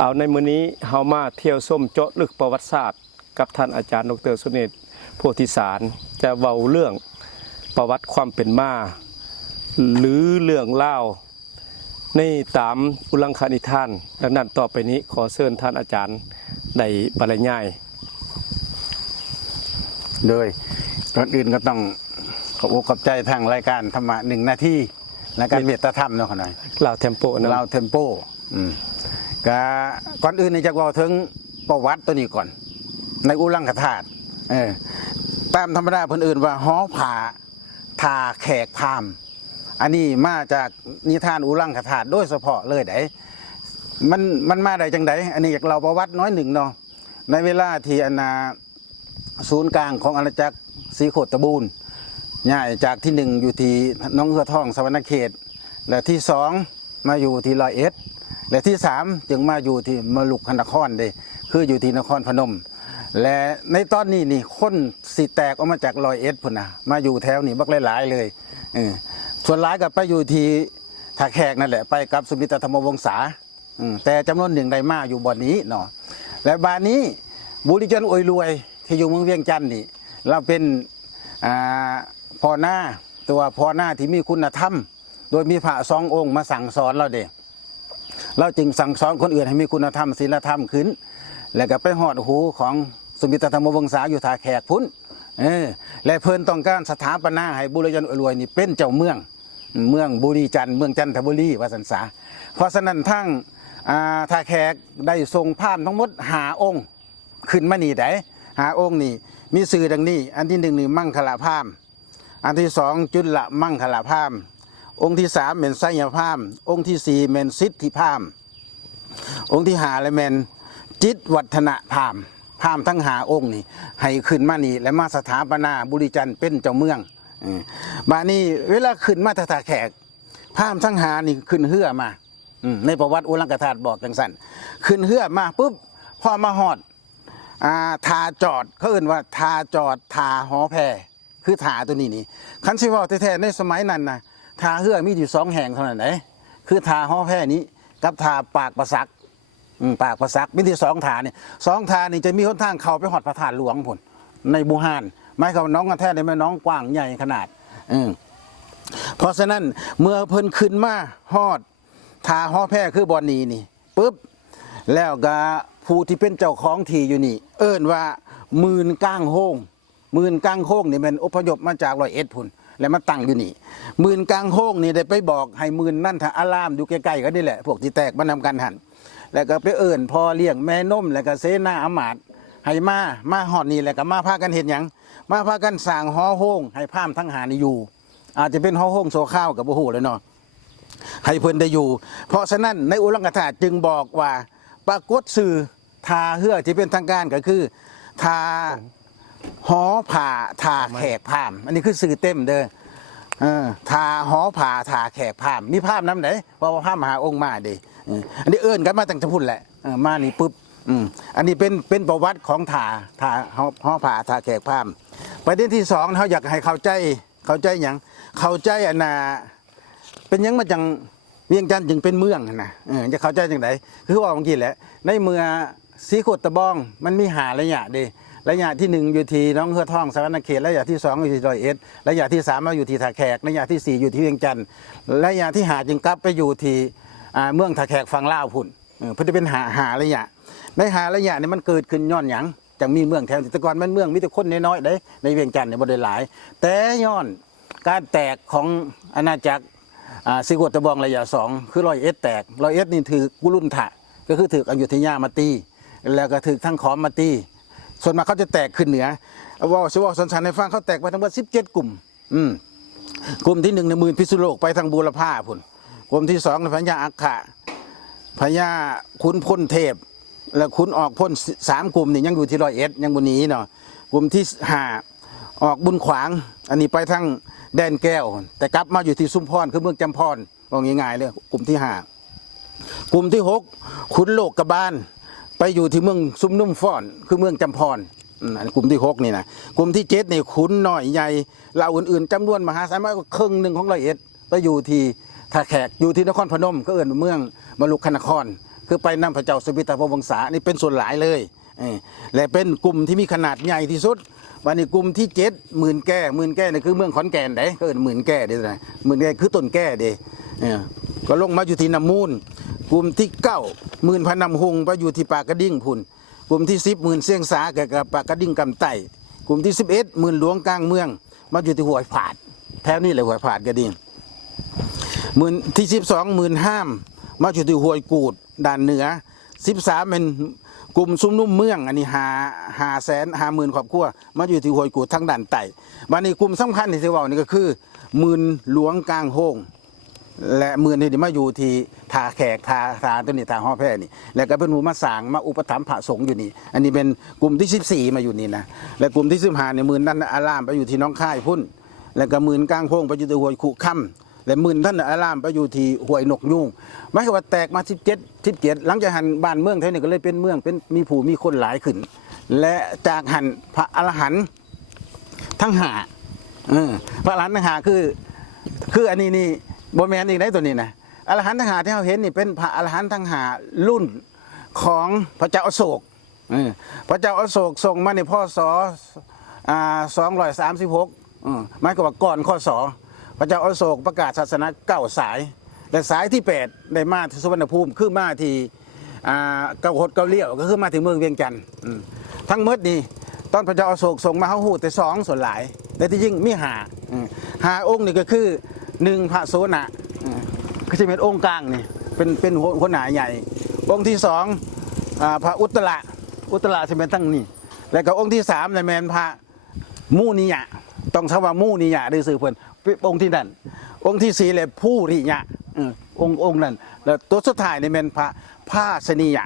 เอาในมื้อนี้เฮามาเที่ยวส้มเจาะลึกประวัติศาสตร์กับท่านอาจารย์ดร.สุเนศโพธิสารจะเว้าเรื่องประวัติความเป็นมาหรือเรื่องเล่าในตามอุลังคนิทานดังนั้นต่อไปนี้ขอเชิญท่านอาจารย์ได้บรรยายโดยก่อนอื่นก็ต้องขอบอกขอบใจทางรายการธรรมะ1 นาทีรายการเมตตาธรรมเนาะขอหน่อยลาวเทมโปนะลาวเทมโปก็ก่อนอื่นนี่จะเว้าถึงประวัติตัวนี้ก่อนในอุลังคธาตุตามธรรมดาเพิ่นอื่นว่าฮ้อผาทาแขกพามอันนี้มาจากนิทานอุลังคธาตุโดยเฉพาะเลยไดมันมาได้จังไดอันนี้อยากเล่าประวัติน้อยหนึ่งเนาะในเวลาที่ศูนย์กลางของอาณาจักรศรีโคตบูรณ์ย้ายจากที่1อยู่ที่น้องเหือทองสวรรณเขตและที่2มาอยู่ที่ร้อยเอ็ดและที่3จึงมาอยู่ที่มลุกนครเด้คืออยู่ที่นครพนมและในตอนนี้นี่คนสิแตกออกมาจากร้อยเอ็ดพุ่นนะมาอยู่แถวนี้บักหลายๆเลยส่วนหลายก็ไปอยู่ที่ท่าแขกนั่นแหละไปกับสุมิตรธรรมวงศาแต่จำนวนหนึ่งได้มาอยู่บ่อนนี้เนาะและบ้านนี้บุริจันทร์อวยรวยที่อยู่เมืองเวียงจันทร์นี่เราเป็นพ่อหน้าตัวพ่อหน้าที่มีคุณธรรมโดยมีพระ2 องค์มาสั่งสอนเราเด็กเราจึงสั่งสอนคนอื่นให้มีคุณธรรมศีลธรรมขึ้นแล้วก็ไปหอดหูของสมิตรธรรมวงศาอยู่ท่าแขกพุ้นและเพิ่นต้องการสถาปนาให้บุริจันทร์อวยรวยนี่เป็นเจ้าเมืองบุรีจันทร์เมืองจันทบุรีว่าสันสาเพราะฉะนั้นทั้งท่าแขกได้ทรงพราหมณ์ทั้งหมด5 องค์ขึ้นมานี่ได้5 องค์นี่มีสื่อดังนี้อันที่1นี่มั่งคละพราหมณ์อันที่2จุลมั่งคละพราหมณ์องค์ที่3เป็นไสยพราหมณ์องค์ที่4เป็นสิทธิพราหมณ์องค์ที่5เลยเป็นจิตวัฒนพราหมณ์พราหมณ์ทั้ง5 องค์นี่ให้ขึ้นมานี่และมาสถาปนาบุรีจันทร์เป็นเจ้าเมืองบ้านนี้เวลาขึ้นมาท่าแขกพราหมณ์ทั้ง5นี่ขึ้นเฮือมาในประวัติอุลังคธาตุบอกจังสั่นขึ้นเฮือมาปุ๊บพอมาฮอดทาจอดเขาเอ่นว่าทาจอดทาหอแพคือทาตัวนี้นี่คันสิว่าแท้ๆในสมัยนั้นนะทาเฮือมีอยู่2 แห่งเท่านั้นคือทาหอแพนี้กับทาปากประสักปากประสักมีที่2 ทานี่2 ทานี่จะมีหนทางเข้าไปฮอดพระธาตุหลวงพุ่นในบูฮานไม้เขาน้องกันแท้ในแม่น้องกว้างใหญ่ขนาดเพราะฉะนั้นเมื่อเพิ่นขึ้นมาฮอดทาหอแพคือบ่อนี้นี่ปุ๊บแล้วก็ผู้ที่เป็นเจ้าของที่อยู่นี่เอิ้นว่ามื่นก้างโฮงมื่นก้างโฮงนี่เป็นอพยพมาจากร้อยเอ็ดพุ่นแล้วมาตั้งอยู่นี่มื่นก้างโฮงนี่ได้ไปบอกให้มื่นนั่นถ้าอารามอยู่ใกล้ๆกันนี่แหละพวกที่แตกมานำกันหันแล้วก็ไปเอิ้นพอเลี้ยงแม่นมแล้วก็เสนาอมาตย์ให้มาฮอดนี่แล้วก็มาพากันเฮ็ดหยังมาพากันสร้างหอโฮงให้พราหมณ์ทั้ง5นี่อยู่อาจจะเป็นหอโฮงโซข้าวกับบ่ฮู้เลยเนาะให้เพิ่นได้อยู่เพราะฉะนั้นในอุลังคธาตุจึงบอกว่าปรากฏสื่อทาเฮือที่เป็นทางการก็คือทาหอผ่าทาแขกพามอันนี้คือสื่อเต็มเด้อทาหอผ่าทาแขกพามมีภาพน้ำไหนเพราะว่าภาพมหาองค์มาดิอันนี้เอื้อนกันมาตั้งแต่พุ่นแหละมานี่ปุ๊บอันนี้เป็นประวัติของทาหอผ่าทาแขกพามประเด็นที่2เขาอยากให้เข้าใจอย่างเข้าใจอันน่ะเป็นยังมาจังเวียงจันทร์จึงเป็นเมืองนะจะเข้าใจจังไดคือว่าบางทีแหละในเมืองศรีโคตบองมันมีระยะเดระยะที่1อยู่ที่น้องเหือทองสวรรณเขตระยะที่2อยู่ที่ร้อยเอ็ดระยะที่3มาอยู่ที่ท่าแขกระยะที่4อยู่ที่เวียงจันทร์ระยะที่5จึงกลับไปอยู่ที่เมืองท่าแขกฝั่งลาวพุ่นเพื่อจะเป็นระยะในระยะนี่มันเกิดขึ้นย้อนหยังจังมีเมืองแถวแต่ก่อนมันเมืองมีแต่คนน้อยๆได้ในเวียงจันทร์เนี่ยบ่ได้หลายแต่ย้อนการแตกของอาณาจักรศรีโคตบองระยะ2คือร้อยเอ็ดแตกร้อยเอ็ดนี่ถือกุลุนทะก็คือถืออยุธยามาตีแล้วก็ถือทั้งขอมมาตีส่วนมากเขาจะแตกขึ้นเหนือว่าสันในฟังเขาแตกไปทั้งหมด17 กลุ่มกลุ่มที่1ในมื่นพิษณุโลกไปทางบูรพาพุ่นกลุ่มที่2ในพญาอัคคะพญาขุนพลเทพแล้วขุนออกพ้น3 กลุ่มนี่ยังอยู่ที่ร้อยเอ็ดยังบนนี้เนาะกลุ่มที่5ออกบุญขวางอันนี้ไปทางแดนแก้วแต่กลับมาอยู่ที่ซุมพรคือเมืองจำพรว่าง่ายๆเลยกลุ่มที่5กลุ่มที่6ขุนโลกกบาลไปอยู่ที่เมืองซุมนุ่มฟ้อนคือเมืองจำพรกลุ่มที่6นี่นะกลุ่มที่7นี่ขุนน้อยใหญ่เหล่าอื่นๆจำนวนมหาศาลมากกว่าครึ่งหนึ่งของร้อยเอ็ดไปอยู่ที่ท่าแขกอยู่ที่นครพนมก็เอิ้นเมืองมลุกนคร คือไปนำพระเจ้าสุวิตาพวงศานี่เป็นส่วนหลายเลยและเป็นกลุ่มที่มีขนาดใหญ่ที่สุดวันนี้กลุ่มที่7 10,000 แก่นี่คือเมืองขอนแก่นได้ก็เอิ้น10,000 แก่เด้อนะ10,000 แก่คือต้นแก่เด้ก็ลงมาอยู่ที่น้ำมูลกลุ่มที่9 10,000 พนำหงไปอยู่ที่ปากกระดิ่งพุ่นกลุ่มที่10 10,000 เสียงสากับปากกระดิ่งกำไต้กลุ่มที่11 10,000 หลวงกลางเมืองมาอยู่ที่ห้วยผาดแถวนี้เลยห้วยผาดกระดิ่งที่12 10,000 ห้ามมาอยู่ที่ห้วยกูดด้านเหนือ13เป็นกลุ่มซุ้มนุ่มเมืองอันนี้50,000 ครอบครัวมาอยู่ที่ห้วยกูดทั้งด้านใต้วันนี้กลุ่มสำคัญที่สิเว้านี่ก็คือ10,000 หลวงกลางโฮงและ10,000นี่มาอยู่ที่ทาแขกทาตัวนี้ทาฮ้อแพร่นี่แล้วก็เป็นหมู่มาสร้างมาอุปถัมภ์พระสงฆ์อยู่นี่อันนี้เป็นกลุ่มที่14มาอยู่นี่นะและกลุ่มที่15เนี่ย10,000นั่นอารามไปอยู่ที่น้องค่ายพุ่นแล้วก็10,000กลางโฮงไปอยู่ที่ห้วยขุค่ำและ10,000ท่านอารามไปอยู่ที่ห้วยนกยูงหมายความว่าแตกมา17หลังจากหันบ้านเมืองเท่านี้ก็เลยเป็นเมืองเป็นมีผู้มีคนหลายขึ้นและจากหันพระอรหันต์ทั้งห้าพระอรหันต์ทั้งห้าคืออันนี้นี่บ่แม่นอีกได้ตัวนี้นะอรหันต์ทั้งห้าที่เราเห็นนี่เป็นพระอรหันต์ทั้งห้ารุ่นของพระเจ้าอโศกพระเจ้าอโศกทรงมาในพ.ศ. 236หมายความว่าก่อนข้อศพระเจ้าอโศกประกาศศาสนา9 สายและสายที่8ได้มาที่สุวรรณภูมิคือมาที่เกาหดเกาเลี้ยวก็คือมาที่เมืองเวียงจันทร์ทั้งหมดนี่ตอนพระเจ้าอโศกส่งมาเฮาฮู้แต่2ส่วนหลายแต่ที่จริงมี5องค์นี่ก็คือ1พระโสนะก็จะเป็นองค์กลางนี่เป็นหัวหน้าใหญ่องค์ที่2พระอุตระจะเป็นตั้งนี่แล้วก็องค์ที่3เนี่ยแม่นพระมูนิยะต้องคำว่ามูนิยะได้สื่อเพิ่นองค์ที่นั่นองค์ที่4เลยผู้ริยะองค์นั้นแล้วตัวสุดท้ายนี่เป็นพระภาสนิยะ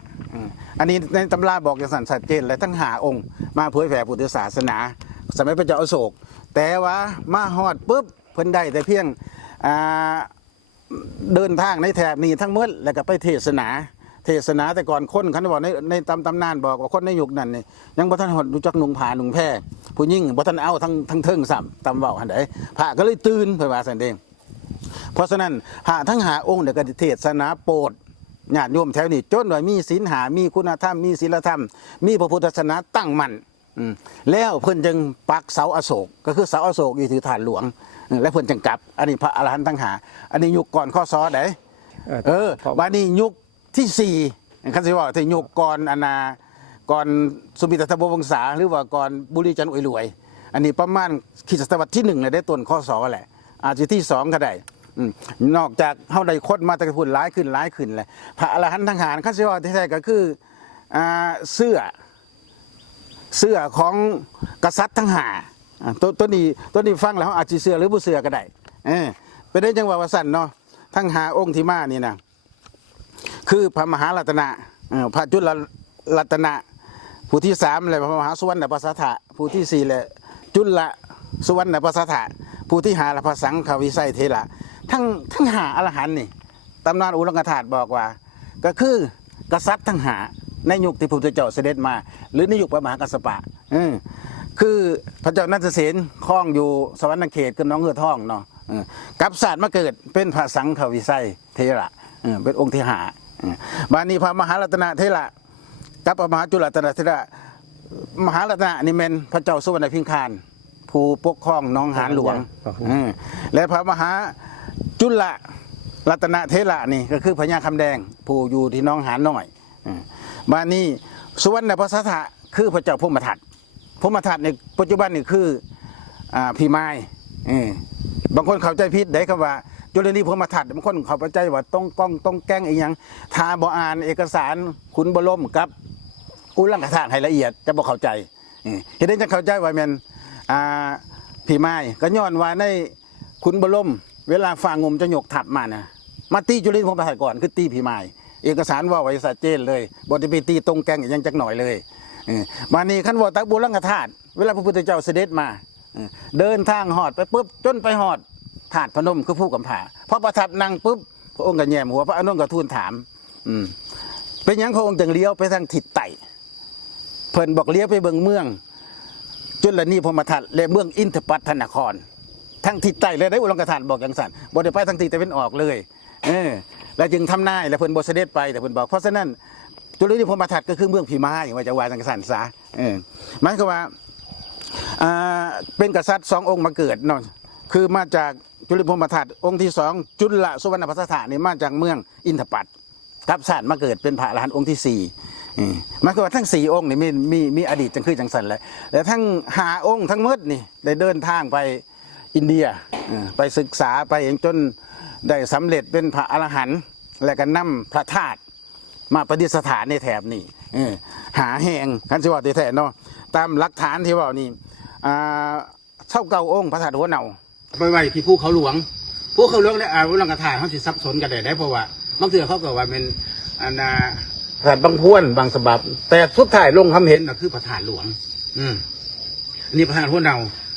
อันนี้ในตำราบอกอย่างชัดเจนเลยทั้ง5องค์มาเผยแผ่พุทธศาสนาสมัยพระเจ้าอโศกแต่ว่ามาฮอดปุ๊บเพิ่นได้แต่เพียงเดินทางในแถบนี้ทั้งหมดแล้วก็ไปเทศนาแต่ก่อนคนคันบอกในตำนานบอกว่าคนในยุคนั้นนี่ยังบ่ทันรู้จักนุ่งผ้านุ่งแพรผู้หญิงบ่ทันเอาทั้งเทิงซ้ำตำเว้าหั่นใดพระก็เลยตื่นเพิ่นว่าซั่นเด้เพราะฉะนั้นพระทั้ง5องค์เนี่ยก็เทศนาโปรดญาติโยมแถวนี้จนว่ามีศีล5มีคุณธรรมมีศีลธรรมมีพระพุทธศาสนาตั้งมั่นแล้วเพิ่นจึงปักเสาอโศกก็คือเสาอโศกอยู่ที่ฐานหลวงและเพิ่นจึงกลับอันนี้พระอรหันต์ทั้ง5อันนี้ยุคก่อนข้อศอได้บัดนี้ยุคที่4คันสิว่าที่ยุคก่อนก่อนสุมิตตะวงศาหรือว่าก่อนบุรีจันทร์อวยรวยอันนี้ประมาณคริสตศตวรรษที่1เลยได้ต้นข้อศอแหละอาจจะที่2ก็ได้นอกจากเฮาได้คดมาแต่พุ่นหลายขึ้นเลยพระอรหันต์ทั้ง5คันสิว่าแท้ๆก็คือเสื้อของกษัตริย์ทั้ง5ตัวนี้ฟังแล้วอาจจะเสื้อหรือบ่เสื้อก็ได้เป็นได้จังหวะว่าสั่นเนาะทั้ง5องค์ที่มานี่นะคือพระมหารัตนะพระจุลรัตนะผู้ที่3เลยพระมหาสุวรรณประสาทะผู้ที่4เลยจุลสุวรรณประสาทะผู้ที่5ละพระสังฆวิไสเถระทั้ง5อรหันต์นี่ตำนานอุลังกธาตุบอกว่าก็คือกษัตริย์ทั้ง5ในยุคที่พระพุทธเจ้าเสด็จมาหรือในยุคพระมหากัสสปะคือพระเจ้านันทเสนครองอยู่สวรรณเขตกับน้องเหือท่องเนาะกับศาสตร์มาเกิดเป็นพระสังฆวิไสเถระเป็นองค์ที่5บานี้พระมหารัตนเถระกับพระมหาจุลรัตนเถระมหารัตนะนี่เป็นพระเจ้าสุวรรณพิงคารผู้ปกครองน้องหานหลวงและพระมหาจุลรัตนเถระนี่ก็คือพญาคำแดงผู้อยู่ที่น้องหานน้อยบานี้สุวรรณประสาทะคือพระเจ้าพรหมทัตในปัจจุบันนี่คือพี่ไม้บางคนเข้าใจผิดได้คำว่าจุลนีพรหมทัตบางคนเข้าใจว่าต้องแกล้งอีหยังทาบ่อ่านเอกสารขุนบรมกับอุลังคธาตุให้ละเอียดจะบ่เข้าใจเห็นได้จะเข้าใจว่าแม่นพี่ไม้ก็ย้อนว่าในขุนบรมเวลาฝ่างมจะยกทัพมาตีจุลนีพรหมทัตก่อนคือตีพี่ไม้เอกสารว่าไว้ชัดเจนเลยบ่ได้ไปตีตรงแกล้งอีหยังจักหน่อยเลยมานี่คันว่าตักบุลังคธาตุเวลาพระพุทธเจ้าเสด็จมาเดินทางหอดไปปุ๊บจนไปหอดถาดพนมคือผู้กำผาพอประทับนั่งปุ๊บพระองค์ก็แย้มหัวพระอานนท์ก็ทูลถามเป็นยังพระองค์จึงเลี้ยวไปทางทิศใต้เพิ่นบอกเลี้ยวไปเบิ่งเมืองจุลนีพรหมทัตและเมืองอินทปัตถนครทั้งทิศใต้เลยได้อุลังคธาตุบอกอย่างสั่นบ่ได้ไปทางทิศตะวันออกเลย และจึงทำนายและเพิ่นบ่เสด็จไปแต่เพิ่นบอกเพราะฉะนั้นจุลนิพนธ์ประทัดก็คือเมืองพิมาอย่างว่าจะว่าจังซั่นซะมันก็ว่าเป็นกษัตริย์2 องค์มาเกิดเนาะคือมาจากจุลนิพนธ์ประทัดองค์ที่2จุลสุวรรณภัสสะนี่มาจากเมืองอินทปัตกับชาติมาเกิดเป็นพระอรหันต์องค์ที่4มันก็ว่าทั้ง4 องค์นี่มีอดีตจังคือจังสันเลยแต่ทั้ง5 องค์ทั้งหมดนี่ได้เดินทางไปอินเดียไปศึกษาไปเองจนได้สำเร็จเป็นพระอรหันต์และก็นำพระธาตุมาประดิษฐานในแถบนี้หาแห่งคันสิว่าแท้ๆเนาะตามหลักฐานที่ว่านี่เช่าเก่าองค์พระธาตุหัวเนาไปไว้ที่ภูเขาหลวงและอุลังกธาตุเขาสิสับสนกันได้เพราะว่าบางเทื่อเขาก็ว่าเป็นพระธาตุบางพวนบางฉบับแต่สุดท้ายลงคำเห็นก็คือพระธาตุหลวงอันนี้พระธาตุหัวเนา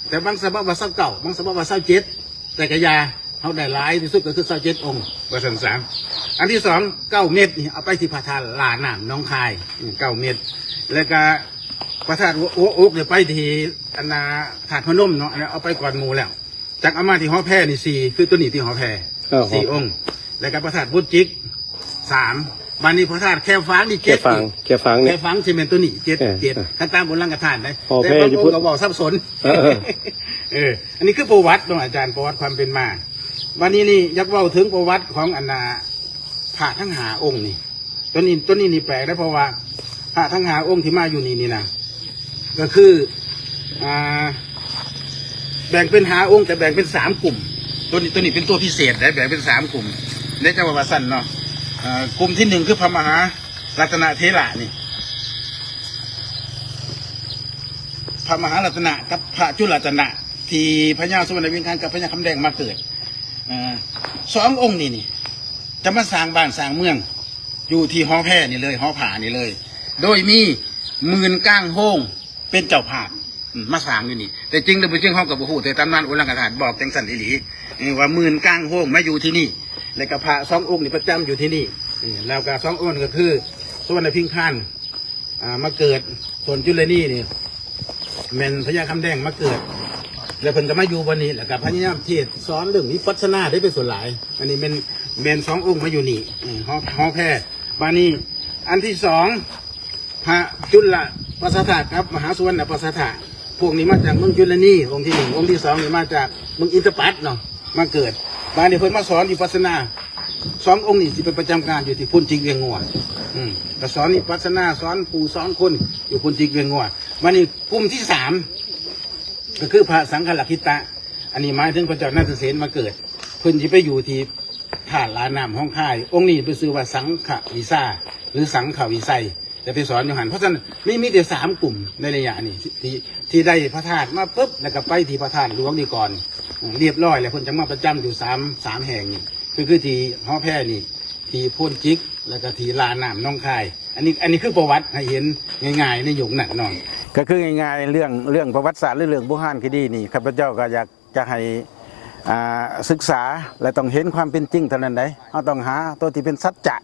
แต่บางฉบับว่าเช่าเก่าบางฉบับว่าเช่า7แต่กะยาเขาได้หลายที่สุดก็คือ27 องค์ว่าสันสามอันที่2 9 เมตรนี่เอาไปที่พระธาตุลาน้ำน้องคาย9 เมตรแล้วก็พระธาตุโอ๊กเนี่ยไปที่ธาตุพนมเนาะเอาไปก่อนหมู่แล้วจากเอามาที่หอแพนี่4คือตัวนี้ที่หอแพ4 องค์แล้วก็พระธาตุพุทธจิก3บานนี้พระธาตุแค่ฟังนี่7แค่ฟังซีเมนตัวนี้7ขั้นตามบนร่างกระธาตุได้แต่พระองค์ก็บอกสับสนอันนี้คือประวัติตรงอาจารย์ประวัติความเป็นมาวันนี้นี่ยักเว้าถึงประวัติของพระทั้ง5 องค์นี่ตัวนี้นี่แปลกได้เพราะว่าพระทั้ง5 องค์ที่มาอยู่นี่นะก็คือแบ่งเป็น5 องค์แต่แบ่งเป็น3 กลุ่มตัวนี้เป็นตัวพิเศษได้แบ่งเป็น3 กลุ่มในจังหวัดสั้นเนาะกลุ่มที่1คือพระมหารัตนเถระนี่พระมหารัตนะกับพระจุลรัตนะที่พญาสุวรรณวิงคารกับพญาคำแดงมาเกิด2 องค์นี่จะมาสร้างบ้านสร้างเมืองอยู่ที่หอแพนี่เลยหอผานี่เลยโดยมี10,000 ก้างโฮงเป็นเจ้าภาพมาสร้างอยู่นี่แต่จริงหรือไม่จริงห้องกับบุหูแต่ตำนานอุลังกธาตุบอกจังสันอิหลีว่า10,000 ก้างโฮงมาอยู่ที่นี่และกับพระ2 องค์นี่ประจำอยู่ที่นี่แล้วก็2 องค์ก็คือสุวรรณพิงคารมาเกิดส่วนจุลนีนี่เป็นพญาคำแดงมาเกิดแล้วเพิ่นก็มาอยู่วันนี้แล้วก็พญาเทศสอนเรื่องวิปัสสนาได้เป็นส่วนหลายอันนี้เป็น2 องค์มาอยู่นี่หอแพบานี้อันที่2พระจุลปัสสะครับมหาสุวรรณปัสสะพวกนี้มาจากเมืองจุลนีองค์ที่1องค์ที่2นี่มาจากเมืองอินทปัตเนาะมาเกิดบานี้เพิ่นมาสอนวิปัสสนา2 องค์นี่สิเป็นประจำการอยู่ที่พุ่นจิกเวียงงัวแต่สอนวิปัสสนาสอนปู่สอนคนอยู่พุ่นจิกเวียงงัวบานี้กลุ่มที่3ก็คือพระสังฆลักขิตะอันนี้หมายถึงพระเจ้านาฏเสนมาเกิดเพิ่นสิไปอยู่ที่ธาตุลาน้ำห้องค่ายองค์นี้เป็นชื่อว่าสังฆวิสาหรือสังฆวิไสจะไปสอนอยู่หันเพราะฉะนั้นไม่มีแต่3 กลุ่มในระยะนี้ที่ได้พระธาตุมาปุ๊บแล้วก็ไปที่พระธาตุหลวงนี่ก่อนเรียบร้อยแล้วเพิ่นจะมาประจำอยู่3 แห่งนี่คือที่หอแพนี่ที่พุ่นจิกแล้วก็ที่ลาน้ำน้องคายอันนี้คือประวัติให้เห็นง่ายๆในยุคนั้นหน่อยก็คือง่ายๆเรื่องประวัติศาสตร์หรือเรื่องโบราณคดีนี่ข้าพเจ้าก็อยากจะให้ศึกษาและต้องเห็นความเป็นจริงเท่านั้นได้เราต้องหาตัวที่เป็นสัจจะ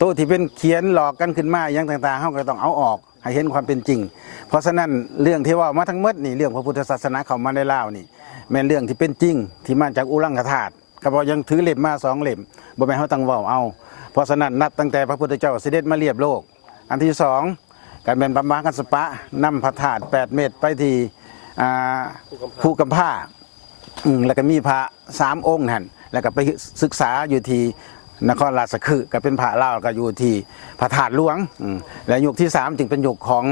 ตัวที่เป็นเขียนหลอกกันขึ้นมาอย่างต่างๆเราก็ต้องเอาออกให้เห็นความเป็นจริงเพราะฉะนั้นเรื่องที่ว่ามาทั้งหมดนี่เรื่องพระพุทธศาสนาเข้ามาในลาวนี่แม่นเรื่องที่เป็นจริงที่มาจากอุลังคธาตุก็บอกยังถือเล่มมา2 เล่มบ่แม่นเฮาต้องเว้าเอาเพราะฉะนั้นนับตั้งแต่พระพุทธเจ้าเสด็จมาเรียบโลกอันที่2การเป็นปมากัสปะนำพระธาตุ8 เมตรไปที่ภูกำผ้าแล้วก็มีพระ3 องค์นั่นแล้วก็ไปศึกษาอยู่ที่นครราชคฤห์ก็เป็นพระลาวก็อยู่ที่พระธาตุหลวงและยุคที่3จึงเป็นยุคของ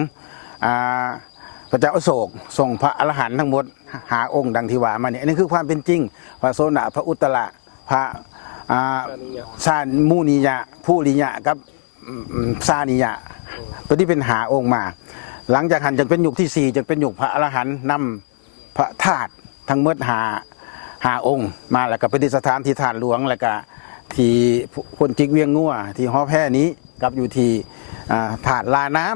พระเจ้าอโศกส่งพระอรหันต์ทั้งหมด5 องค์ดังที่ว่ามาเนี่ยอันนี้คือความเป็นจริงพระโสนพระอุตตระพระชามูนิยะผู้ลิยะกับซานิยะตัวนี้เป็น5 องค์มาหลังจากหันจึงเป็นยุคที่4จึงเป็นยุคพระอรหันต์นำพระธาตุทั้งหมด5 องค์มาแล้วก็ประดิษฐานที่ธาตุหลวงแล้วก็ที่พุ่นจิกเวียงงัวที่หอแพนี้กับอยู่ที่ธาตุลาน้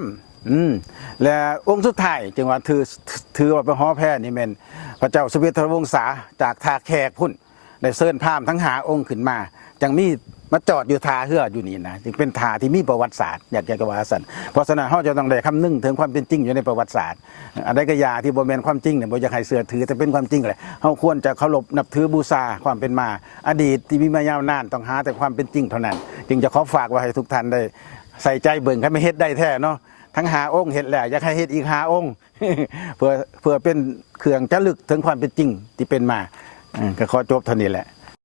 ำและองค์สุดท้ายจึงว่าถือว่าเป็นหอแพนี่เป็นพระเจ้าสุเวทวงศาจากท่าแขกพุ่นได้เชิญพราหมณ์ทั้ง5 องค์ขึ้นมาจังมี มาจอดอยู่ทาเฮืออยู่นี่นะจึงเป็นทาที่มีประวัติศาสตร์อยากจะว่าสันเพราะฉะนั้นเราจะต้องได้คำนึงถึงความเป็นจริงอยู่ในประวัติศาสตร์อันใดก็อยาที่บ่แม่นความจริงเนี่ยบ่อยากให้เสือถือแต่เป็นความจริงเลยเราควรจะเคารพนับถือบูชาความเป็นมา อดีตที่มีมายาวนานต้องหาแต่ความเป็นจริงเท่านั้น จึงจะขอฝากไว้ให้ทุกท่านได้ใส่ใจเบิ่งให้ไม่เฮ็ดได้แท้เนาะทั้งหาองค์เฮ็ดแล้วอยากให้เฮ็ดอีกหาองค์ เพื่อเป็นเครื่องจะลึกถึงความเป็นจริงที่เป็นมาก็ขอจบเท่านี้แหละ